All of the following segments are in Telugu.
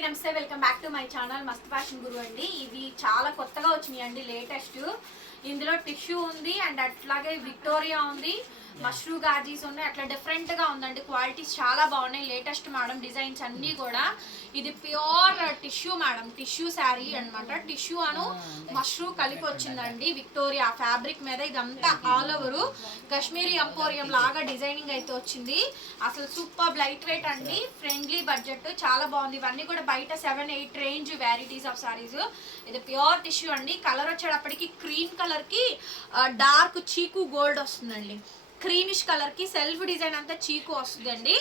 నమస్తే welcome back to my channel. మస్త్ ఫ్యాషన్ గురు అండి. ఇవి చాలా కొత్తగా వచ్చినాయి అండి లేటెస్ట్. ఇందులో టిష్యూ ఉంది అండ్ అట్లాగే విక్టోరియా ఉంది. మష్రూ గాజీస్ ఉన్నాయి. అట్లా డిఫరెంట్గా ఉందండి. క్వాలిటీస్ చాలా బాగున్నాయి. లేటెస్ట్ మేడం డిజైన్స్ అన్నీ కూడా ఇది pure tissue madam tissue sari అన్నమాట. టిష్యూ అను మష్రూ కలిపి వచ్చిందండి. విక్టోరియా ఫ్యాబ్రిక్ మీద ఇదంతా ఆల్ ఓవర్ కశ్మీరీ ఎంపోరియం లాగా డిజైనింగ్ అయితే వచ్చింది. అసలు సూపర్ లైట్ వెయిట్ అండి. ఫ్రెండ్లీ బడ్జెట్ చాలా బాగుంది. ఇవన్నీ కూడా బయట seven eight range varieties of saris ఇది ప్యూర్ టిష్యూ అండి. కలర్ వచ్చేటప్పటికి క్రీమ్ కలర్కి డార్క్ చీకు గోల్డ్ వస్తుందండి. క్రీమిష్ కలర్కి సెల్ఫ్ డిజైన్ అంతా చీకు వస్తుందండి.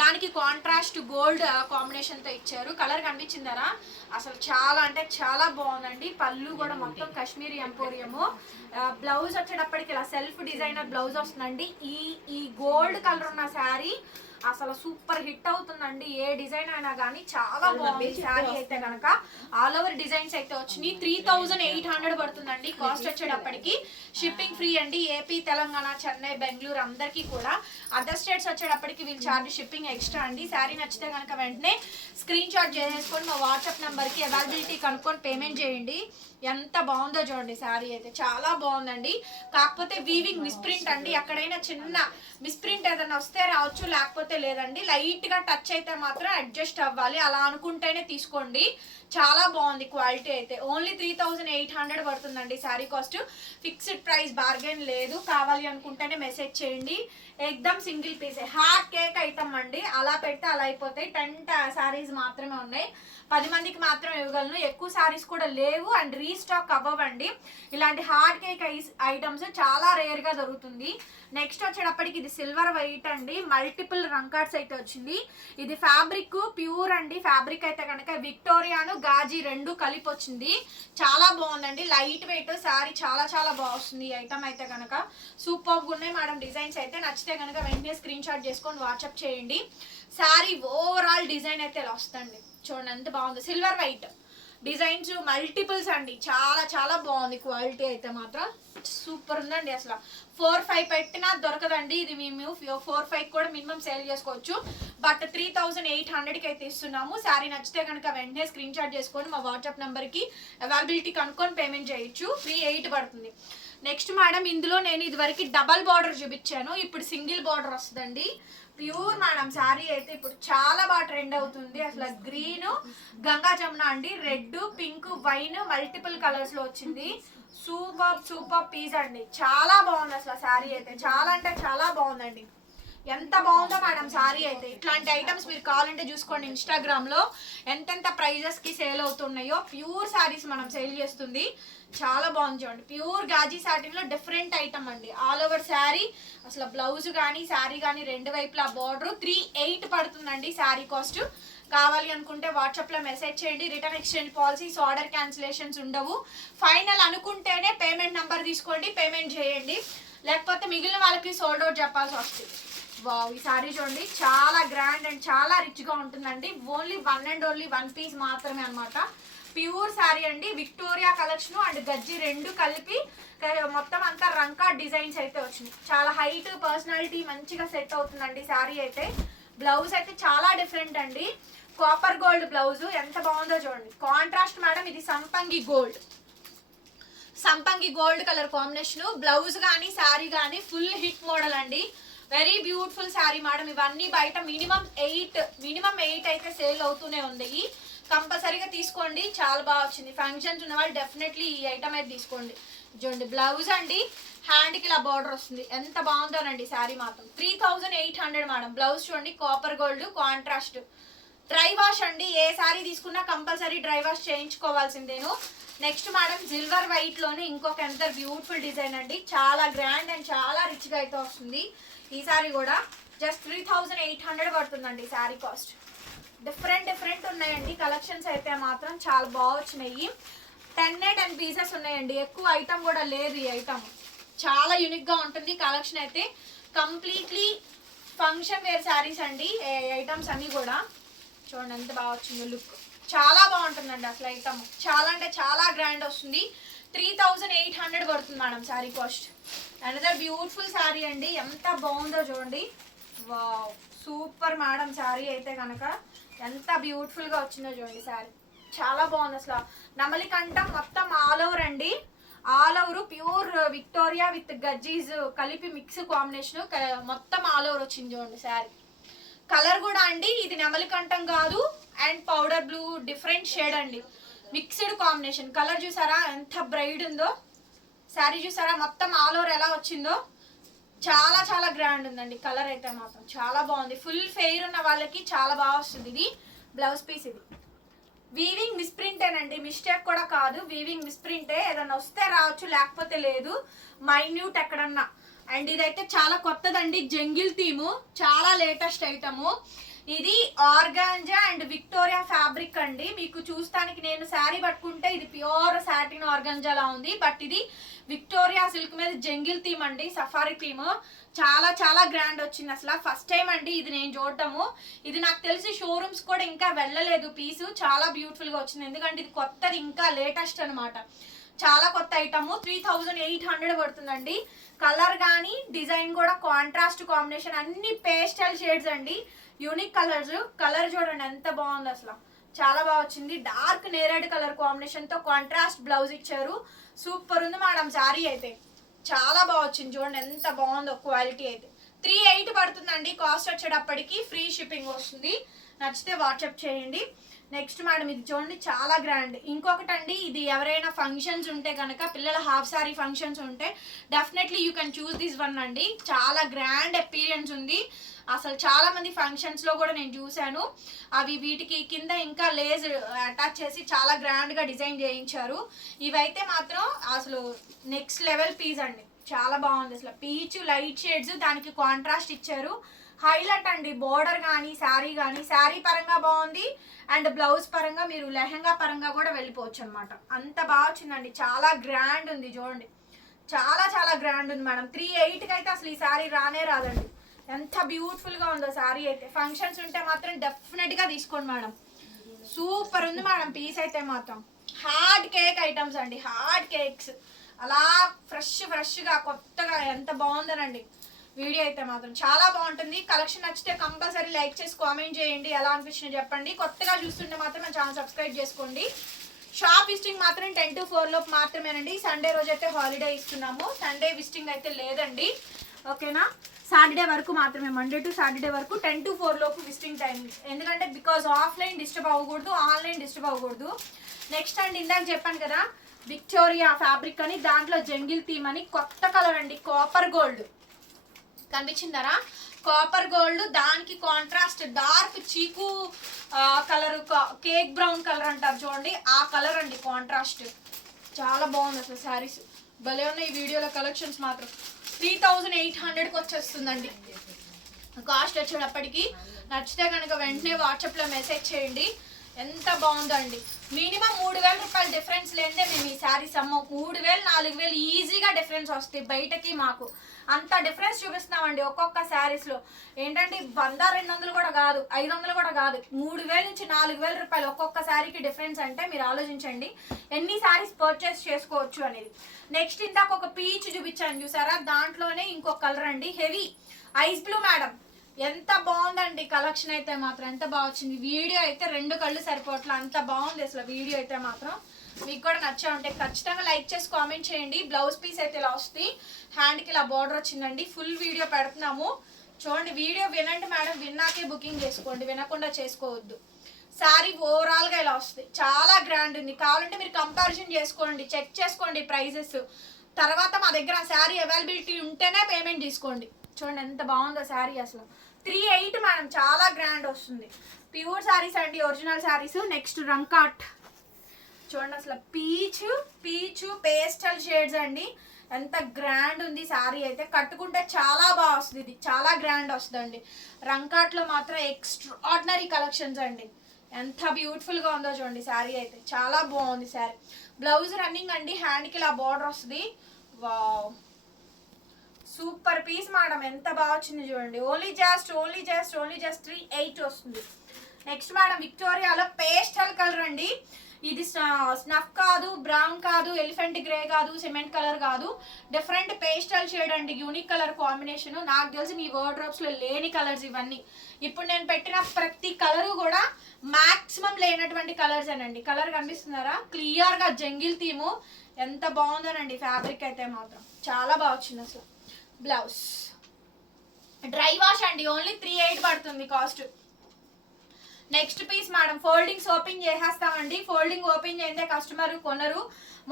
దానికి కాంట్రాస్ట్ గోల్డ్ కాంబినేషన్తో ఇచ్చారు. కలర్ కనిపించిందరా? అసలు చాలా అంటే చాలా బాగుందండి. పళ్ళు కూడా మొత్తం కాశ్మీరీ ఎంపోరియము బ్లౌజ్ వచ్చేటప్పటికి ఇలా సెల్ఫ్ డిజైనర్ బ్లౌజ్ వస్తుందండి. ఈ ఈ గోల్డ్ కలర్ ఉన్న శారీ అసలు సూపర్ హిట్ అవుతుందండి. ఏ డిజైన్ అయినా కానీ చాలా బాగుంది. శారీ అయితే కనుక ఆల్ ఓవర్ డిజైన్స్ అయితే వచ్చినాయి. త్రీ థౌజండ్ ఎయిట్ హండ్రెడ్ పడుతుందండి కాస్ట్ వచ్చేటప్పటికి. షిప్పింగ్ ఫ్రీ అండి. ఏపీ తెలంగాణ చెన్నై బెంగళూరు అందరికీ కూడా. అదర్ స్టేట్స్ వచ్చేటప్పటికి వీళ్ళు చార్జ్ షిప్పింగ్ ఎక్స్ట్రా అండి. శారీ నచ్చితే కనుక వెంటనే స్క్రీన్ షాట్ చేసేసుకొని మా వాట్సాప్ నెంబర్కి అవైలబిలిటీ కనుక్కొని పేమెంట్ చేయండి. ఎంత బాగుందో చూడండి శారీ అయితే. చాలా బాగుందండి. కాకపోతే వీవింగ్ మిస్ప్రింట్ అండి. ఎక్కడైనా చిన్న మిస్ప్రింట్ ఏదైనా వస్తే రావచ్చు. లేకపోతే లేదండి. లైట్గా టచ్ అయితే మాత్రం అడ్జస్ట్ అవ్వాలి. అలా అనుకుంటేనే తీసుకోండి. చాలా బాగుంది క్వాలిటీ అయితే. Only three thousand eight hundred పడుతుందండి sari cost. Fixed price bargain లేదు. కావాలి అనుకుంటేనే మెసేజ్ చేయండి. ఎగ్దమ్ single piece heart cake item అండి. అలా పెడితే అలా అయిపోతాయి. టెన్ శారీస్ మాత్రమే ఉన్నాయి. పది మందికి మాత్రం ఇవ్వగలను. ఎక్కువ శారీస్ కూడా లేవు అండ్ రీస్టాక్ అవ్వవండి. ఇలాంటి హార్డ్ కేక్ ఐటమ్స్ చాలా రేర్గా దొరుకుతుంది. నెక్స్ట్ వచ్చేటప్పటికి ఇది సిల్వర్ వైట్ అండి. మల్టిపుల్ రంకార్డ్స్ అయితే వచ్చింది. ఇది ఫ్యాబ్రిక్ ప్యూర్ అండి. ఫ్యాబ్రిక్ అయితే కనుక విక్టోరియాను గాజీ రెండు కలిపి వచ్చింది చాలా బాగుందండి. లైట్ వెయిట్ శారీ చాలా చాలా బాగుంది. ఐటమ్ అయితే కనుక సూపర్ ఉన్నాయి. మేడం డిజైన్స్ అయితే నచ్చితే కనుక వెంటనే స్క్రీన్ షాట్ చేసుకొని వాట్సాప్ చేయండి. శారీ ఓవరాల్ డిజైన్ అయితే ఇలా వస్తుంది చూడండి ఎంత బాగుంది. సిల్వర్ వైట్ డిజైన్స్ మల్టిపుల్స్ అండి. చాలా చాలా బాగుంది క్వాలిటీ అయితే మాత్రం. సూపర్ ఉందండి అసలు. ఫోర్ ఫైవ్ పెట్టినా దొరకదండి. ఇది మేము ఫోర్ ఫైవ్ కూడా మినిమం సేల్ చేసుకోవచ్చు. బట్ త్రీ థౌజండ్ ఎయిట్ హండ్రెడ్కి అయితే ఇస్తున్నాము. శారీ నచ్చితే కనుక వెంటనే స్క్రీన్ షాట్ చేసుకొని మా వాట్సాప్ నెంబర్కి అవైలబిలిటీ కనుక్కొని పేమెంట్ చేయొచ్చు. త్రీ ఎయిట్ పడుతుంది. నెక్స్ట్ మేడం ఇందులో నేను ఇదివరకు డబల్ బార్డర్ చూపించాను. ఇప్పుడు సింగిల్ బార్డర్ వస్తుందండి. ప్యూర్ మేడం శారీ అయితే ఇప్పుడు చాలా బాగా ట్రెండ్ అవుతుంది. అసలు గ్రీన్ గంగా జమున అండి. రెడ్ పింక్ వైన్ మల్టిపుల్ కలర్స్లో వచ్చింది. సూపర్ సూపర్ పీస్ అండి. చాలా బాగుంది అసలు శారీ అయితే. చాలా అంటే చాలా బాగుందండి. ఎంత బాగుందో మేడం శారీ అయితే. ఇట్లాంటి ఐటమ్స్ మీరు కావాలంటే చూసుకోండి ఇన్స్టాగ్రామ్లో. ఎంతెంత ప్రైజెస్కి సేల్ అవుతున్నాయో ప్యూర్ శారీస్ మనం సేల్ చేస్తుంది. చాలా బాగుంది చూడండి. ప్యూర్ గాజీ సాటిన్లో డిఫరెంట్ ఐటమ్ అండి. ఆల్ ఓవర్ శారీ అసలు బ్లౌజ్ కానీ శారీ కానీ రెండు వైపులా బార్డర్ త్రీ ఎయిట్ పడుతుందండి శారీ కాస్ట్ కావాలి అనుకుంటే వాట్సాప్లో మెసేజ్ చేయండి. Return exchange policies order cancellations ఉండవు. ఫైనల్ అనుకుంటేనే పేమెంట్ నంబర్ తీసుకోండి పేమెంట్ చేయండి. లేకపోతే మిగిలిన వాళ్ళకి సోల్డ్ అవుట్ చెప్పాల్సి వస్తుంది. వావ్ ఈ సారీ చూడండి. చాలా గ్రాండ్ అండ్ చాలా రిచ్గా ఉంటుందండి. Only one and only one piece మాత్రమే అన్నమాట. ప్యూర్ శారీ అండి. విక్టోరియా కలెక్షన్ అండ్ గజ్జి రెండు కలిపి మొత్తం అంతా రంకా డిజైన్స్ అయితే వచ్చినాయి చాలా హైట్ పర్సనాలిటీ మంచిగా సెట్ అవుతుందండి శారీ అయితే. బ్లౌజ్ అయితే చాలా డిఫరెంట్ అండి. కాపర్ గోల్డ్ బ్లౌజ్ ఎంత బాగుందో చూడండి. కాంట్రాస్ట్ మేడం ఇది సంపంగి గోల్డ్ సంపంగి గోల్డ్ కలర్ కాంబినేషన్ బ్లౌజ్ కానీ శారీ కానీ ఫుల్ హిట్ మోడల్ అండి. వెరీ బ్యూటిఫుల్ శారీ మేడం ఇవన్నీ బయట మినిమం ఎయిట్ మినిమం ఎయిట్ అయితే సేల్ అవుతూనే ఉంది. కంపల్సరీగా తీసుకోండి. చాలా బాగా వచ్చింది. ఫంక్షన్స్ ఉన్న వాళ్ళు డెఫినెట్లీ ఈ ఐటమ్ అయితే తీసుకోండి. చూడండి బ్లౌజ్ అండి. హ్యాండ్కి ఇలా బార్డర్ వస్తుంది. ఎంత బాగుందోనండి శారీ మాత్రం. Three thousand eight hundred madam blouse చూడండి copper gold contrast dry wash అండి. ఏ శారీ తీసుకున్నా కంపల్సరీ డ్రై వాష్ చేయించుకోవాల్సిందేను. నెక్స్ట్ మేడం సిల్వర్ వైట్లోనే ఇంకొక ఎంత బ్యూటిఫుల్ డిజైన్ అండి. చాలా గ్రాండ్ అండ్ చాలా రిచ్గా అయితే వస్తుంది. ఈ సారీ కూడా just three thousand eight hundred పడుతుందండి శారీ కాస్ట్ డిఫరెంట్ డిఫరెంట్ ఉన్నాయండి. కలెక్షన్స్ అయితే మాత్రం చాలా బాగా వచ్చినాయి. టెన్ టెన్ పీసెస్ ఉన్నాయండి. ఎక్కువ ఐటమ్ కూడా లేదు ఈ ఐటమ్ చాలా యూనిక్గా ఉంటుంది. కలెక్షన్ అయితే కంప్లీట్లీ ఫంక్షన్ వేర్ శారీస్ అండి. ఐటమ్స్ అన్నీ కూడా. చూడండి ఎంత బాగా వచ్చిందో లుక్ చాలా బాగుంటుందండి అసలు ఐటమ్ చాలా అంటే చాలా గ్రాండ్ వస్తుంది. త్రీ థౌజండ్ ఎయిట్ హండ్రెడ్ పడుతుంది madam sari cost another beautiful sari అండి. ఎంత బాగుందో చూడండి. వావ్ సూపర్ మేడం శారీ అయితే కనుక ఎంత బ్యూటిఫుల్గా వచ్చిందో చూడండి శారీ చాలా బాగుంది అసలు. నమలి మొత్తం ఆల్ ఓవర్ అండి. All over pure Victoria with గజ్జీస్ కలిపి మిక్స్ కాంబినేషన్ మొత్తం ఆల్ ఓవర్ వచ్చింది చూడండి శారీ కలర్ కూడా అండి. ఇది నెమలి కంఠం కాదు. And powder blue different shade అండి. మిక్స్డ్ కాంబినేషన్ కలర్ చూసారా? ఎంత బ్రైడ్ ఉందో. శారీ చూసారా? మొత్తం ఆల్ ఓవర్ ఎలా వచ్చిందో చాలా చాలా గ్రాండ్ ఉందండి. కలర్ అయితే మాత్రం చాలా బాగుంది. ఫుల్ ఫెయిర్ ఉన్న వాళ్ళకి చాలా బాగా వస్తుంది ఇది. బ్లౌజ్ పీస్ ఇది. వీవింగ్ మిస్ప్రింటేనండి మిస్టేక్ కూడా కాదు. వీవింగ్ మిస్ప్రింటే ఏదైనా వస్తే రావచ్చు లేకపోతే లేదు. మైన్యూట్ ఎక్కడన్నా. అండ్ ఇదైతే చాలా కొత్తదండి. జంగిల్ థీము చాలా లేటెస్ట్ ఐటము ఇది ఆర్గాంజా అండ్ విక్టోరియా ఫ్యాబ్రిక్ అండి. మీకు చూస్తానికి నేను శారీ పట్టుకుంటే ఇది ప్యూర్ సాటిన్ ఆర్గాంజాలా ఉంది. బట్ ఇది విక్టోరియా సిల్క్ మీద జంగిల్ థీమ్ అండి సఫారీ థీమ్. చాలా చాలా గ్రాండ్ వచ్చింది అసలు. ఫస్ట్ టైం అండి ఇది నేను చూడటము. ఇది నాకు తెలిసి షోరూమ్స్ కూడా ఇంకా వెళ్ళలేదు పీసు. చాలా బ్యూటిఫుల్గా వచ్చింది. ఎందుకంటే ఇది కొత్తది ఇంకా లేటెస్ట్ అన్నమాట. చాలా కొత్త item three thousand eight hundred పడుతుందండి. కలర్ కానీ డిజైన్ కూడా కాంట్రాస్ట్ కాంబినేషన్ అన్ని పేస్టల్ షేడ్స్ అండి. యూనిక్ కలర్స్ కలర్ చూడండి ఎంత బాగుంది అసలు. చాలా బాగా వచ్చింది. డార్క్ నేరేడ్ కలర్ కాంబినేషన్తో కాంట్రాస్ట్ బ్లౌజ్ ఇచ్చారు. సూపర్ ఉంది మేడం శారీ అయితే. చాలా బాగా వచ్చింది చూడండి ఎంత బాగుందో క్వాలిటీ అయితే. త్రీ ఎయిట్ పడుతుందండి. కాస్ట్ వచ్చేటప్పటికి ఫ్రీ షిప్పింగ్ వస్తుంది. నచ్చితే వాట్సాప్ చేయండి. నెక్స్ట్ మేడం ఇది చూడండి చాలా గ్రాండ్ ఇంకొకటి అండి ఇది ఎవరైనా ఫంక్షన్స్ ఉంటే కనుక పిల్లల హాఫ్ సారీ ఫంక్షన్స్ ఉంటే definitely you can choose this one అండి. చాలా గ్రాండ్ ఎపీరియన్స్ ఉంది. అసలు చాలా మంది ఫంక్షన్స్లో కూడా నేను చూశాను. అవి వీటికి కింద ఇంకా లేజ్ అటాచ్ చేసి చాలా గ్రాండ్గా డిజైన్ చేయించారు. ఇవైతే మాత్రం అసలు నెక్స్ట్ లెవెల్ పీస్ అండి. చాలా బాగుంది అసలు. పీచ్ లైట్ షేడ్స్ దానికి కాంట్రాస్ట్ ఇచ్చారు. హైలైట్ అండి బోర్డర్ కానీ శారీ కానీ శారీ పరంగా బాగుంది. అండ్ బ్లౌజ్ పరంగా మీరు లెహంగా పరంగా కూడా వెళ్ళిపోవచ్చు అనమాట అంత బాగా వచ్చిందండి. చాలా గ్రాండ్ ఉంది చూడండి. చాలా చాలా గ్రాండ్ ఉంది మేడం. త్రీ ఎయిట్కి అయితే అసలు ఈ శారీ రానే రాదండి. ఎంత బ్యూటిఫుల్గా ఉందో శారీ అయితే. ఫంక్షన్స్ ఉంటే మాత్రం డెఫినెట్గా తీసుకోండి మేడం. సూపర్ ఉంది మేడం పీస్ అయితే మాత్రం. హార్డ్ కేక్ ఐటమ్స్ అండి. హార్డ్ కేక్స్ అలా ఫ్రెష్ ఫ్రెష్గా కొత్తగా ఎంత బాగుందనండి. వీడియో అయితే మాత్రం చాలా బాగుంటుంది. కలెక్షన్ నచ్చితే కంపల్సరీ లైక్ చేసి కామెంట్ చేయండి. ఎలా అనిపించింది చెప్పండి. కొత్తగా చూస్తుంటే మాత్రం మన ఛానల్ సబ్స్క్రైబ్ చేసుకోండి. షాప్ విజిటింగ్ మాత్రం టెన్ టు ఫోర్ లోపు మాత్రమేనండి. సండే రోజు అయితే హాలిడే ఇస్తున్నాము. సండే విజిటింగ్ అయితే లేదండి. ఓకేనా? సాటర్డే వరకు మాత్రమే. మండే టు సాటర్డే వరకు టెన్ టు ఫోర్ లోపు విజిటింగ్ టైం ఎందుకంటే బికాజ్ ఆఫ్లైన్ డిస్టర్బ్ అవ్వకూడదు ఆన్లైన్ డిస్టర్బ్ అవ్వకూడదు. నెక్స్ట్ అండ్ ఇందాక చెప్పాను కదా విక్టోరియా ఫ్యాబ్రిక్ అని దాంట్లో జంగిల్ థీమ్ అని కొత్త కలర్ అండి కాపర్ గోల్డ్. కనిపించిందరా? కాపర్ గోల్డ్ దానికి కాంట్రాస్ట్ డార్క్ చీకు కలర్ కేక్ బ్రౌన్ కలర్ అంటారు చూడండి ఆ కలర్ అండి కాంట్రాస్ట్ చాలా బాగుంది అసలు శారీస్. భలే ఉన్నాయి ఈ వీడియోలో కలెక్షన్స్ మాత్రం. త్రీ థౌజండ్ ఎయిట్ హండ్రెడ్కి వచ్చేస్తుందండి. కాస్ట్ వచ్చేటప్పటికి నచ్చితే కనుక వెంటనే వాట్సాప్లో మెసేజ్ చేయండి. ఎంత బాగుందండి. మినిమం మూడు వేల రూపాయలు డిఫరెన్స్ లేదే మేము ఈ శారీస్ అమ్మ. మూడు వేలు నాలుగు వేలు ఈజీగా డిఫరెన్స్ వస్తాయి బయటకి మాకు. అంత డిఫరెన్స్ చూపిస్తున్నామండి ఒక్కొక్క శారీస్లో ఏంటంటే వంద రెండు వందలు కూడా కాదు ఐదు వందలు కూడా కాదు. మూడు వేల నుంచి నాలుగు వేల రూపాయలు ఒక్కొక్క శారీకి డిఫరెన్స్ అంటే మీరు ఆలోచించండి. ఎన్ని శారీస్ పర్చేస్ చేసుకోవచ్చు అనేది. నెక్స్ట్ ఇందాక ఒక పీచ్ చూపించాను చూసారా? దాంట్లోనే ఇంకో కలర్ అండి. హెవీ ఐస్ బ్లూ మేడం ఎంత బాగుందండి కలెక్షన్ అయితే మాత్రం ఎంత బాగా వచ్చింది. వీడియో అయితే రెండు కళ్ళు సరిపోవట్లే అంత బాగుంది అసలు వీడియో అయితే మాత్రం. మీకు కూడా నచ్చే ఉంటే ఖచ్చితంగా లైక్ చేసి కామెంట్ చేయండి. బ్లౌజ్ పీస్ అయితే ఇలా వస్తుంది. హ్యాండ్కి ఇలా బార్డర్ వచ్చిందండి. ఫుల్ వీడియో పెడుతున్నాము. చూడండి వీడియో వినండి మేడం. విన్నాకే బుకింగ్ చేసుకోండి. వినకుండా చేసుకోవద్దు. శారీ ఓవరాల్గా ఇలా వస్తుంది. చాలా గ్రాండ్ ఉంది. కావాలంటే మీరు కంపారిజన్ చేసుకోండి. చెక్ చేసుకోండి ప్రైజెస్. తర్వాత మా దగ్గర శారీ అవైలబిలిటీ ఉంటేనే పేమెంట్ తీసుకోండి. చూడండి ఎంత బాగుందో శారీ అసలు. త్రీ ఎయిట్ మేడం చాలా గ్రాండ్ వస్తుంది. ప్యూర్ శారీస్ అండి ఒరిజినల్ శారీస్ నెక్స్ట్ రంకాట్ చూడండి అసలు పీచు పీచు పేస్టల్ షేడ్స్ అండి. ఎంత గ్రాండ్ ఉంది శారీ అయితే. కట్టుకుంటే చాలా బాగా వస్తుంది ఇది. చాలా గ్రాండ్ వస్తుందండి. రంకాట్లో మాత్రం ఎక్స్ట్రాడినరీ కలెక్షన్స్ అండి. ఎంత బ్యూటిఫుల్గా ఉందో చూడండి శారీ అయితే. చాలా బాగుంది శారీ. బ్లౌజ్ రన్నింగ్ అండి హ్యాండ్కి ఇలా బార్డర్ వస్తుంది. వావ్ సూపర్ పీస్ మేడం ఎంత బాగా వచ్చింది చూడండి. Only just only just only just three eight వస్తుంది. నెక్స్ట్ మేడం విక్టోరియాలో పేస్టల్ కలర్ అండి. ఇది స్నఫ్ కాదు బ్రౌన్ కాదు ఎలిఫెంట్ గ్రే కాదు సిమెంట్ కలర్ కాదు. డిఫరెంట్ పేస్టల్ షేడ్ అండి యూనిక్ కలర్ కాంబినేషన్. నాకు తెలిసి మీ వర్డ్లో లేని కలర్స్ ఇవన్నీ. ఇప్పుడు నేను పెట్టిన ప్రతి కలరు కూడా మాక్సిమం లేనటువంటి కలర్స్ అనండి కలర్ కనిపిస్తున్నారా? క్లియర్గా జంగిల్ థీము. ఎంత బాగుందోనండి ఫ్యాబ్రిక్ అయితే మాత్రం. చాలా బాగా వచ్చింది అసలు. బ్లౌజ్. డ్రై వాష్ అండి ఓన్లీ త్రీ ఎయిట్ పడుతుంది cost. Next piece madam foldings open చేసేస్తామండి. Folding open చేస్తే కస్టమర్ కొనరు.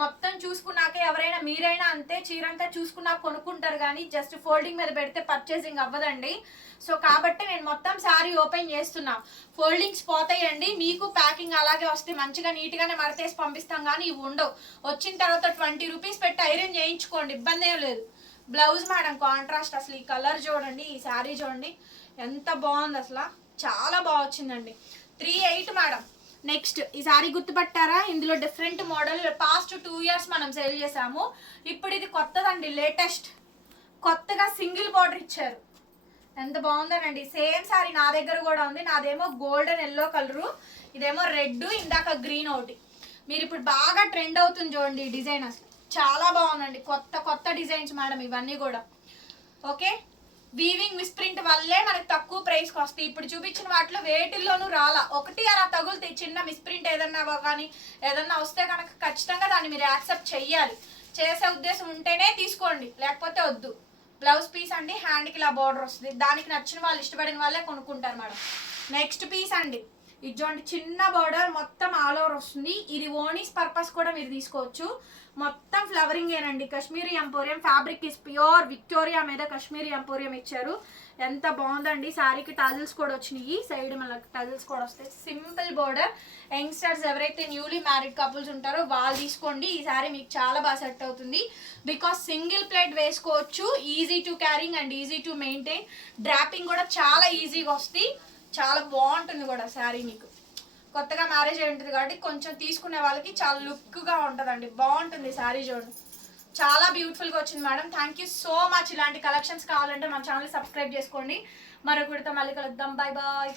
మొత్తం చూసుకున్నాక ఎవరైనా మీరైనా అంతే చీరంతా చూసుకున్నాక కొనుక్కుంటారు కానీ జస్ట్ ఫోల్డింగ్ మీద పెడితే పర్చేసింగ్ అవ్వదండి. సో కాబట్టి నేను మొత్తం శారీ ఓపెన్ చేస్తున్నా. ఫోల్డింగ్స్ పోతాయండి. మీకు ప్యాకింగ్ అలాగే వస్తే మంచిగా నీట్గానే మడతేసి పంపిస్తాం కానీ ఇవి ఉండవు. వచ్చిన తర్వాత ట్వంటీ రూపీస్ పెట్టి ఐరన్ చేయించుకోండి ఇబ్బంది ఏం లేదు. బ్లౌజ్ మేడం కాంట్రాస్ట్ అసలు ఈ కలర్ చూడండి ఈ శారీ చూడండి ఎంత బాగుంది అసలు. చాలా బాగా వచ్చిందండి. Three eight madam. నెక్స్ట్ ఈ సారీ గుర్తుపట్టారా? ఇందులో different model past two years మనం సేల్ చేసాము ఇప్పుడు ఇది కొత్తదండి లేటెస్ట్ కొత్తగా సింగిల్ బార్డర్ ఇచ్చారు. ఎంత బాగుందనండి. సేమ్ సారీ నా దగ్గర కూడా ఉంది. నాదేమో గోల్డెన్ ఎల్లో కలరు ఇదేమో రెడ్ ఇందాక గ్రీన్ ఒకటి. మీరు ఇప్పుడు బాగా ట్రెండ్ అవుతుంది చూడండి ఈ డిజైన్ అసలు. చాలా బాగుందండి. కొత్త కొత్త డిజైన్స్ మేడం ఇవన్నీ కూడా. ఓకే? వీవింగ్ మిస్ప్రింట్ వల్లే మనకు తక్కువ ప్రైస్కి వస్తాయి. ఇప్పుడు చూపించిన వాటిలో వేటిల్లోనూ రాలా. ఒకటి అలా తగులుతాయి చిన్న మిస్ప్రింట్ ఏదన్నా కానీ ఏదన్నా వస్తే కనుక ఖచ్చితంగా దాన్ని మీరు యాక్సెప్ట్ చెయ్యాలి. చేసే ఉద్దేశం ఉంటేనే తీసుకోండి. లేకపోతే వద్దు. బ్లౌజ్ పీస్ అండి హ్యాండ్కి ఇలా బార్డర్ వస్తుంది. దానికి నచ్చిన వాళ్ళు ఇష్టపడిన వాళ్ళే కొనుక్కుంటారు మేడం. నెక్స్ట్ పీస్ అండి. ఇది చిన్న బార్డర్ మొత్తం ఆల్ ఓవర్ వస్తుంది. ఇది ఓనీస్ పర్పస్ కూడా మీరు తీసుకోవచ్చు. మొత్తం ఫ్లవరింగ్ ఏనండి Kashmiri emporium fabric is pure Victoria మీద కాశ్మీరీ ఎంపోరియం ఇచ్చారు. ఎంత బాగుందండి. శారీకి టజల్స్ కూడా వచ్చినాయి. సైడ్ మళ్ళీ టజల్స్ కూడా వస్తాయి. సింపుల్ బార్డర్ యంగ్స్టర్స్ ఎవరైతే న్యూలీ మ్యారీడ్ కపుల్స్ ఉంటారో వాళ్ళు తీసుకోండి. ఈ శారీ మీకు చాలా బాగా సెట్ అవుతుంది. బికాస్ సింగిల్ ప్లేట్ వేసుకోవచ్చు. Easy to carrying and easy to maintain draping కూడా చాలా ఈజీగా వస్తుంది చాలా బాగుంటుంది కూడా శారీ మీకు. కొత్తగా మ్యారేజ్ అయి ఉంటుంది కాబట్టి కొంచెం తీసుకునే వాళ్ళకి చాలా లుక్గా ఉంటుందండి. బాగుంటుంది శారీ చూడండి చాలా బ్యూటిఫుల్గా వచ్చింది madam. Thank you so much ఇలాంటి కలెక్షన్స్ కావాలంటే మన ఛానల్ సబ్స్క్రైబ్ చేసుకోండి. మరొకటితో మళ్ళీ కలుద్దాం. Bye bye